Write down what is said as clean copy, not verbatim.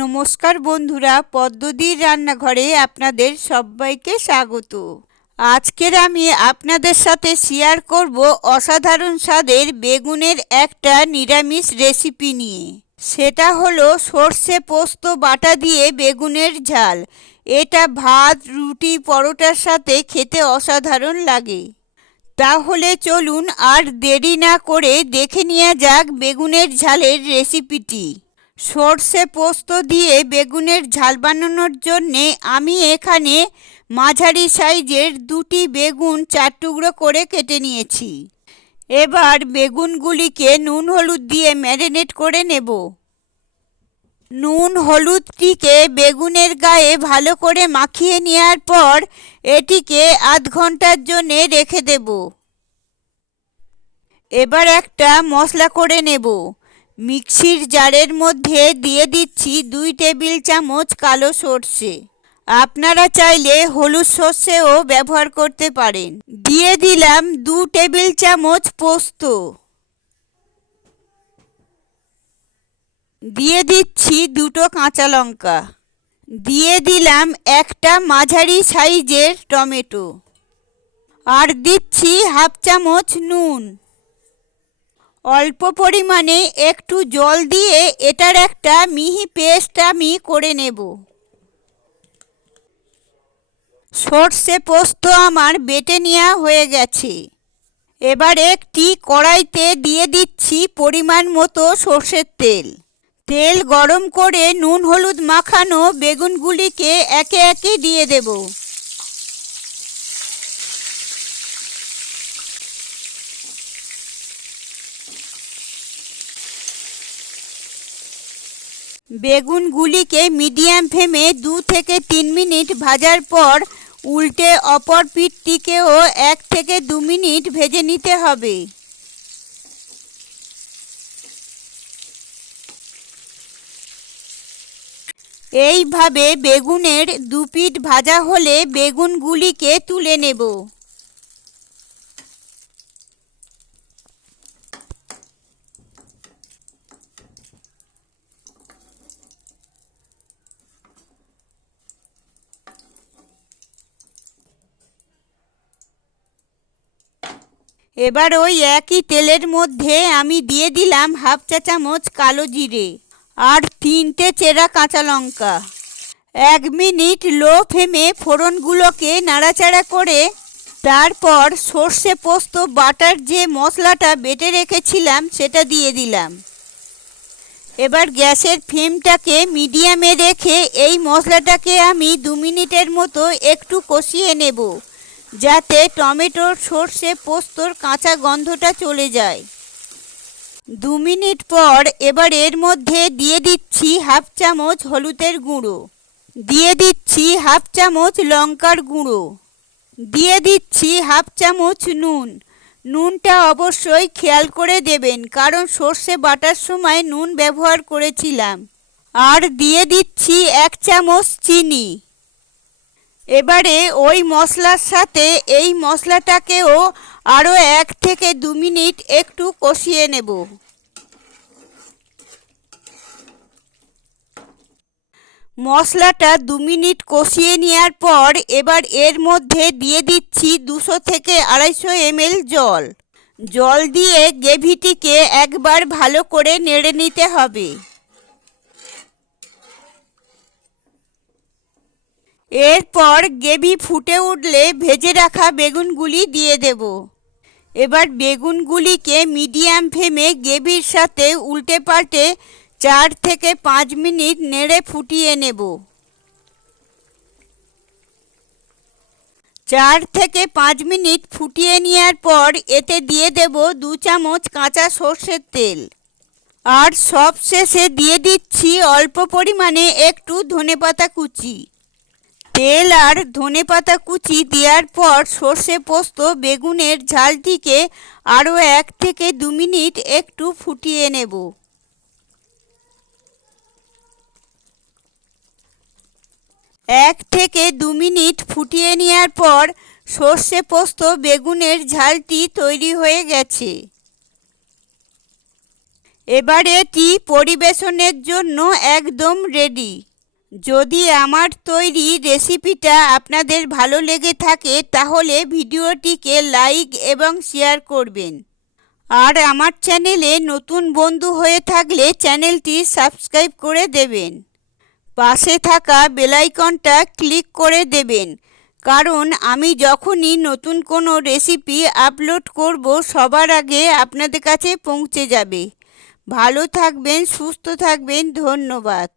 নমস্কার বন্ধুরা, পদ্মদির রান্নাঘরে আপনাদের সবাইকে স্বাগত। আজকের আমি আপনাদের সাথে শেয়ার করব অসাধারণ স্বাদের বেগুনের একটা নিরামিষ রেসিপি নিয়ে। সেটা হলো সর্ষে পোস্ত বাটা দিয়ে বেগুনের ঝাল। এটা ভাত, রুটি, পরোটার সাথে খেতে অসাধারণ লাগে। তাহলে চলুন আর দেরি না করে দেখে নেওয়া যাক বেগুনের ঝালের রেসিপিটি। সর্ষে পোস্ত দিয়ে বেগুনের ঝাল বানানোর জন্যে আমি এখানে মাঝারি সাইজের দুটি বেগুন 4 টুকরো করে কেটে নিয়েছি। এবার বেগুনগুলিকে নুন হলুদ দিয়ে ম্যারিনেট করে নেব। নুন হলুদটিকে বেগুনের গায়ে ভালো করে মাখিয়ে নেওয়ার পর এটিকে আধ ঘন্টার জন্যে রেখে দেব। এবার একটা মশলা করে নেব। মিক্সির জারের মধ্যে দিয়ে দিচ্ছি 2 টেবিল চামচ কালো সর্ষে। আপনারা চাইলে হলুদ সর্ষেও ব্যবহার করতে পারেন। দিয়ে দিলাম 2 টেবিল চামচ পোস্ত। দিয়ে দিচ্ছি 2টো কাঁচা লঙ্কা। দিয়ে দিলাম একটা মাঝারি সাইজের টমেটো। আর দিচ্ছি হাফ চামচ নুন। অল্প পরিমাণে একটু জল দিয়ে এটার একটা মিহি পেস্ট আমি করে নেব। সর্ষে পোস্ত আমার বেটে নেওয়া হয়ে গেছে। এবার একটি কড়াইতে দিয়ে দিচ্ছি পরিমাণ মতো সর্ষের তেল। তেল গরম করে নুন হলুদ মাখানো বেগুনগুলিকে একে একে দিয়ে দেব। বেগুনগুলিকে মিডিয়াম ফ্লেমে 2 থেকে 3 মিনিট ভাজার পর উল্টে অপর পিঠটিকেও 1 থেকে 2 মিনিট ভেজে নিতে হবে। এইভাবে বেগুনের 2 পিঠ ভাজা হলে বেগুনগুলিকে তুলে নেব। এবার ওই একই তেলের মধ্যে আমি দিয়ে দিলাম হাফ চা চামচ কালো জিরে আর 3টে চেরা কাঁচা লঙ্কা। 1 মিনিট লো ফ্লেমে ফোড়নগুলোকে নাড়াচাড়া করে তারপর সর্ষে পোস্ত বাটার যে মশলাটা বেটে রেখেছিলাম সেটা দিয়ে দিলাম। এবার গ্যাসের ফ্লেমটাকে মিডিয়ামে রেখে এই মশলাটাকে আমি 2 মিনিটের মতো একটু কষিয়ে নেব, যাতে টমেটোর সর্ষে পোস্তর কাঁচা গন্ধটা চলে যায়। 2 মিনিট পর এবার এর মধ্যে দিয়ে দিচ্ছি হাফ চামচ হলুদের গুঁড়ো। দিয়ে দিচ্ছি হাফ চামচ লঙ্কার গুঁড়ো। দিয়ে দিচ্ছি হাফ চামচ নুন। নুনটা অবশ্যই খেয়াল করে দেবেন, কারণ সর্ষে বাটার সময় নুন ব্যবহার করেছিলাম। আর দিয়ে দিচ্ছি 1 চামচ চিনি। এবারে ওই মশলার সাথে এই মশলাটাকেও আরও 1 থেকে 2 মিনিট একটু কষিয়ে নেব। মশলাটা 2 মিনিট কষিয়ে নেওয়ার পর এবার এর মধ্যে দিয়ে দিচ্ছি 200 থেকে 250 ml জল। জল দিয়ে গ্রেভিটিকে একবার ভালো করে নেড়ে নিতে হবে। এরপর গ্রেভি ফুটে উঠলে ভেজে রাখা বেগুনগুলি দিয়ে দেব। এবার বেগুনগুলিকে মিডিয়াম ফ্লেমে গ্রেভির সাথে উল্টে পাল্টে 4 থেকে 5 মিনিট নেড়ে ফুটিয়ে নেব। 4 থেকে 5 মিনিট ফুটিয়ে নেওয়ার পর এতে দিয়ে দেব 2 চামচ কাঁচা সর্ষের তেল। আর সব শেষে দিয়ে দিচ্ছি অল্প পরিমাণে একটু ধনেপাতা কুচি। তেল আর ধনেপাতা কুচি দেওয়ার পর সর্ষে পোস্ত বেগুনের ঝালটিকে আরও 1 থেকে 2 মিনিট একটু ফুটিয়ে নেব। 1 থেকে 2 মিনিট ফুটিয়ে নেওয়ার পর সর্ষে পোস্ত বেগুনের ঝালটি তৈরি হয়ে গেছে। এবার এটি পরিবেশনের জন্য একদম রেডি। যদি আমার তৈরি রেসিপিটা আপনাদের ভালো লেগে থাকে তাহলে ভিডিওটিকে লাইক এবং শেয়ার করবেন। আর আমার চ্যানেলে নতুন বন্ধু হয়ে থাকলে চ্যানেলটি সাবস্ক্রাইব করে দেবেন। পাশে থাকা বেল আইকনটা ক্লিক করে দেবেন, কারণ আমি যখনই নতুন কোনো রেসিপি আপলোড করব সবার আগে আপনাদের কাছে পৌঁছে যাবে। ভালো থাকবেন, সুস্থ থাকবেন, ধন্যবাদ।